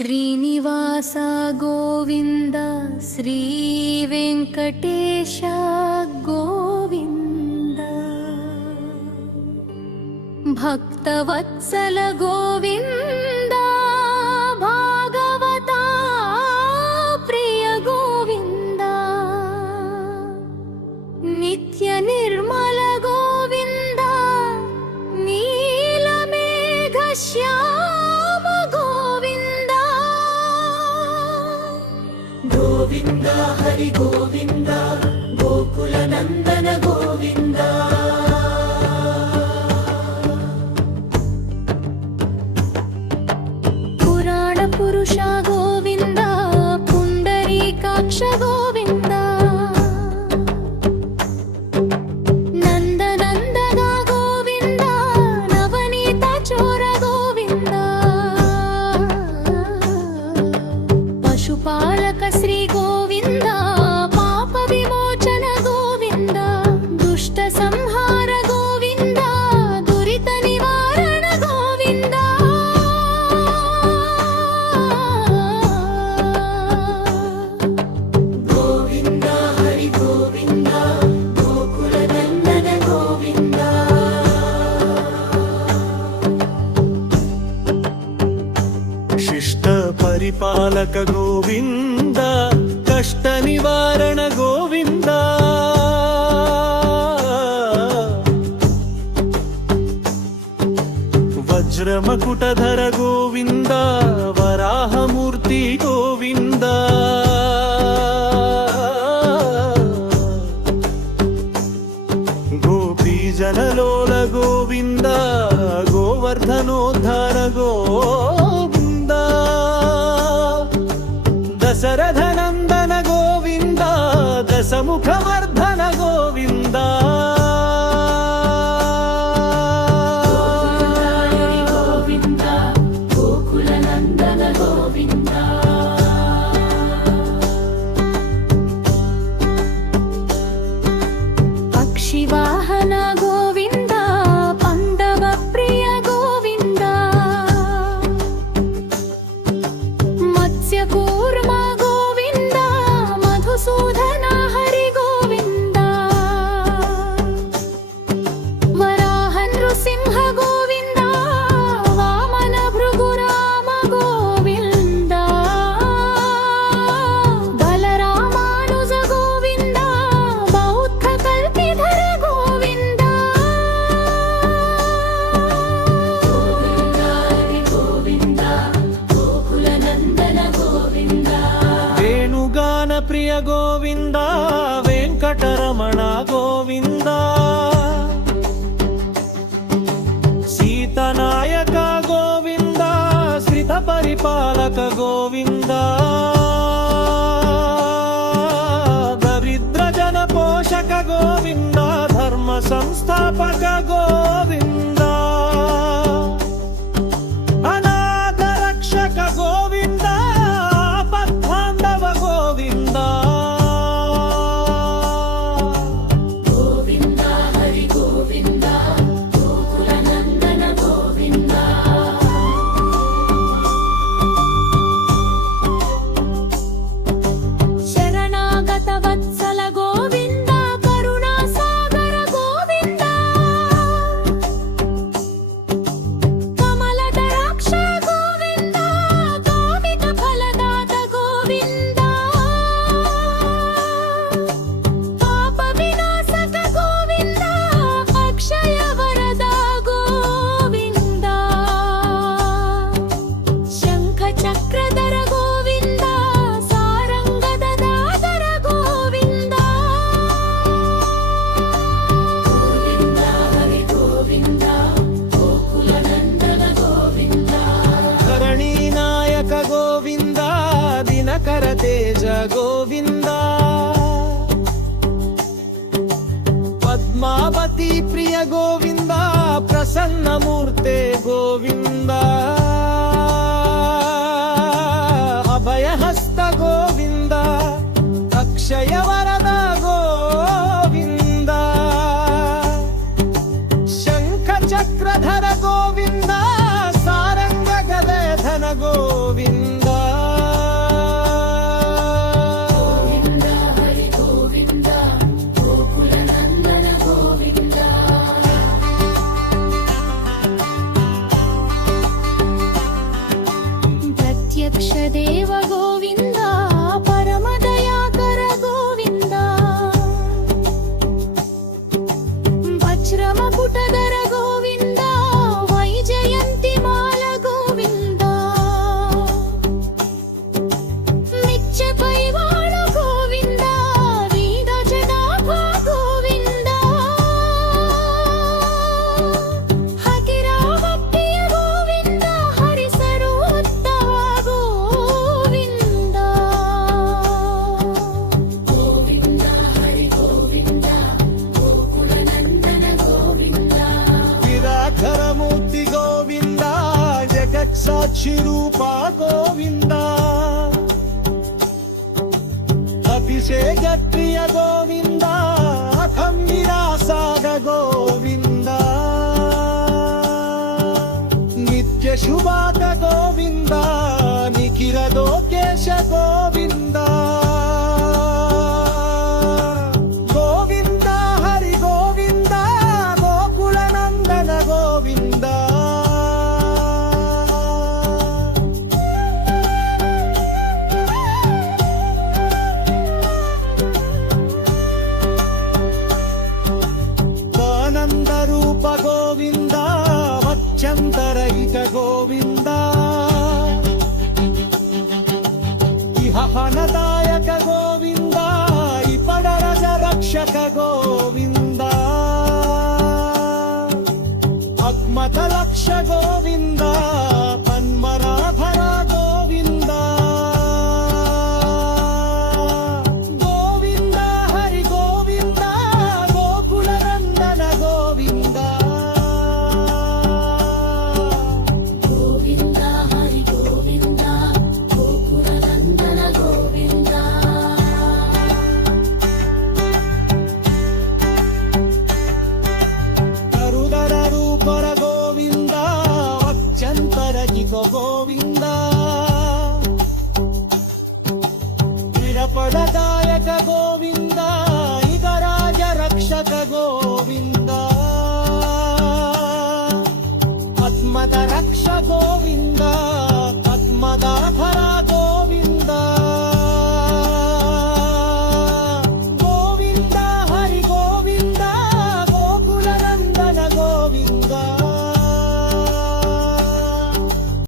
ಶ್ರೀನಿವಾಸ ಗೋವಿಂದ ಶ್ರೀ ವೆಂಕಟೇಶ ಗೋವಿಂದ ಭಕ್ತವತ್ಸಲ ಗೋವಿಂದ ಭಾಗವತ ಪ್ರಿಯ ಗೋವಿಂದ ನಿತ್ಯ ನಿರ್ಮಲ ಗೋವಿಂದ ನೀಲಮೇಘ ಶ್ಯಾಮ ಗೋವಿಂದ ಗೋವಿಂದ ಹರಿ ಗೋವಿಂದ ಗೋಕುಲ ನಂದನ ಗೋವಿಂದ ಪುರಾಣ ಪುರುಷ ಗೋವಿಂದ ಪುಂಡರೀಕಾಕ್ಷ ಗೋವಿಂದ ನಂದನಂದನ ಗೋವಿಂದ ನವನೀತ ಚೋರ ಗೋವಿಂದ ಪಶುಪಾಲಕ ಶ್ರೀ ಗೋವಿಂದ ಪಾಪ ವಿಮೋಚನ ಗೋವಿಂದ ದುಷ್ಟ ಸಂಹಾರ ಗೋವಿಂದ ದುರಿತ ನಿವಾರಣ ಗೋವಿಂದ ಗೋವಿಂದ ಹರಿ ಗೋವಿಂದ ಗೋಕುಲ ನಂದನ ಗೋವಿಂದ ಶಿಷ್ಟ ಪರಿಪಾಲಕ ಗೋವಿಂದ ಕಷ್ಟ ನಿವಾರಣ ಗೋವಿಂದ ವಜ್ರ ಮಕುಟಧರ ಗೋವಿಂದ ವರಾಹ ಮೂರ್ತಿ ಗೋವಿಂದ ಗೋಪಿ ಜನಲೋಲ ಗೋವಿಂದ ಗೋವರ್ಧನೋದ್ಧಾರ ಗೋವಿಂದ ದಶರಥ ನಂದನ ಗೋವಿಂದ ದಶಮುಖವರ್ಧನ ಗೋವಿಂದ ಹರಿ ಗೋವಿಂದ ಗೋಕುಲ ನಂದನ ಗೋವಿಂದ ಪಕ್ಷಿವಾಹನ ಗೋವಿಂದ ಪಾಂಡವ ಪ್ರಿಯ ಗೋವಿಂದ ಮತ್ಸ್ಯಕೂರ್ಮ ಗೋವಿಂದ ಮಧುಸೂದನ ಹರಿ ಗೋವಿಂದ ವರಾಹ ನೃಸಿಂಹ ಗೋವಿಂದ ವಾಮನ ಭೃಗುರಾಮ ಗೋವಿಂದ ಬಲರಾಮಾನುಜ ಗೋವಿಂದ ಬೌದ್ಧ ಕಲ್ಪಿಧರ ಗೋವಿಂದ ಗೋವಿಂದ ಹರಿ ಗೋವಿಂದ ಗೋಕುಲ ನಂದನ ಗೋವಿಂದ ವೇಣುಗಾನ ಪ್ರಿಯ ಗೋವಿಂದ ವೆಂಕಟರಮಣ ಗೋವಿಂದ ಸೀತನಾಯಕ ಗೋವಿಂದ ಶ್ರಿತ ಪರಿಪಾಲಕ ಗೋವಿಂದ ದರಿದ್ರ ಜನ ಪೋಷಕ ಗೋವಿಂದ ಧರ್ಮ ಸಂಸ್ಥಾಪಕ ಗೋವಿಂದ ಅನಾಥ ರಕ್ಷಕ ಗೋವಿಂದ ಆಪದ್ಬಾಂಧವ ಗೋವಿಂದ ಗೋವಿಂದ ಹರಿ ಗೋವಿಂದ ಗೋಕುಲ ನಂದನ ಗೋವಿಂದ ಶರಣಾಗತ ವತ್ಸಲ ಗೋವಿಂದ ಕರುಣಾಸಾಗರ ಗೋವಿಂದ ಕಮಲದರಾಕ್ಷ ಗೋವಿಂದ ಕಾಮಿತ ಫಲದಾತ ಗೋವಿಂದ ಪಾಪ ವಿನಾಶಕ ಗೋವಿಂದ ಅಕ್ಷಯ ವರದ ಗೋವಿಂದ ಶಂಖ ಚಕ್ರಧರ ಗೋವಿಂದ ಸಾರಂಗದ ದಾದರ ಗೋವಿಂದ ಗೋವಿಂದ ಹರಿ ಗೋವಿಂದ ಗೋಕುಲ ನಂದನ ಗೋವಿಂದ ಧರಣಿ ನಾಯಕ ಗೋವಿಂದ ದಿನಕರ ತೇಜ ಗೋವಿಂದ ಪದ್ಮಾವತಿ ಪ್ರಿಯ ಗೋವಿಂದ ಪ್ರಸನ್ನ ಮೂರ್ತೆ ಗೋವಿಂದ ಅಭಯಹಸ್ತ ಗೋವಿಂದ ಅಕ್ಷಯ ವರದ ಗೋವಿಂದ ಶಂಖ ಚಕ್ರಧರ ಗೋವಿಂದ ಸಾರಂಗ ಗದಧನ ಗೋವಿಂದ ಪ್ರತ್ಯಕ್ಷ ದೇವ ಗೋವಿಂದ ಪರಮ ದಯಾಕರ ಗೋವಿಂದ ವಜ್ರ ಮಕುಟಧರ ಗೋವಿಂದ ವೈಜಯಂತಿ ಮಾಲ ಗೋವಿಂದ ನಿತ್ಯ ಕೈವಾಳ ಗೋವಿಂದ ವೇದ ಜನಾಭ ಗೋವಿಂದ ಹಕಿರಾವಟ್ಟಿಯ ಗೋವಿಂದ ಹರಿಸರೋತ್ತಮ ಗೋವಿಂದ ಗೋವಿಂದ ಹರಿ ಗೋವಿಂದ ಗೋಕುಲ ನಂದನ ಗೋವಿಂದ ನಿರಾಕರ ಮೂರ್ತಿ ಗೋವಿಂದ ಜಗತ್ಸಾಕ್ಷಿ ರೂಪ ಗೋವಿಂದ ಅಭಿಷೇಕ ಪ್ರಿಯ ಗೋವಿಂದ ಅಖಂ ವಿಲಾಸಾಗ ಗೋವಿಂದ ನಿತ್ಯ ಶುಭಾಕ ಗೋವಿಂದ ನಿಖಿಲ ಲೋಕೇಶ ಗೋವಿಂದ ಗೋವಿಂದ ಹರಿ ಗೋವಿಂದ ಗೋಕುಲ ನಂದನ ಗೋವಿಂದ ಆನಂದ ರೂಪ ಗೋವಿಂದ ವಚ್ಚಂತರಹಿತ ಗೋವಿಂದ ಇಹನದಾಯಕ ಗೋವಿಂದ ಇಪಡರಜ ರಕ್ಷಕ ಗೋವಿಂದ ಅಗ್ಮತ ಲಕ್ಷ ಗೋವಿಂದ ಪನ್ಮರಾಭರ ಗೋವಿಂದ ಗೋವಿಂದ ಹರಿ ಗೋವಿಂದ ಗೋಕುಲ ನಂದನ ಗೋವಿಂದ ಗೋವಿಂದ ಹರಿ ಗೋವಿಂದ ಗೋಕುಲ ನಂದನ ಗೋವಿಂದ ಕರುದರ ರೂಪರ ಗೋವಿಂದ ವಚ್ಚಂತರ ಗೋವಿಂದ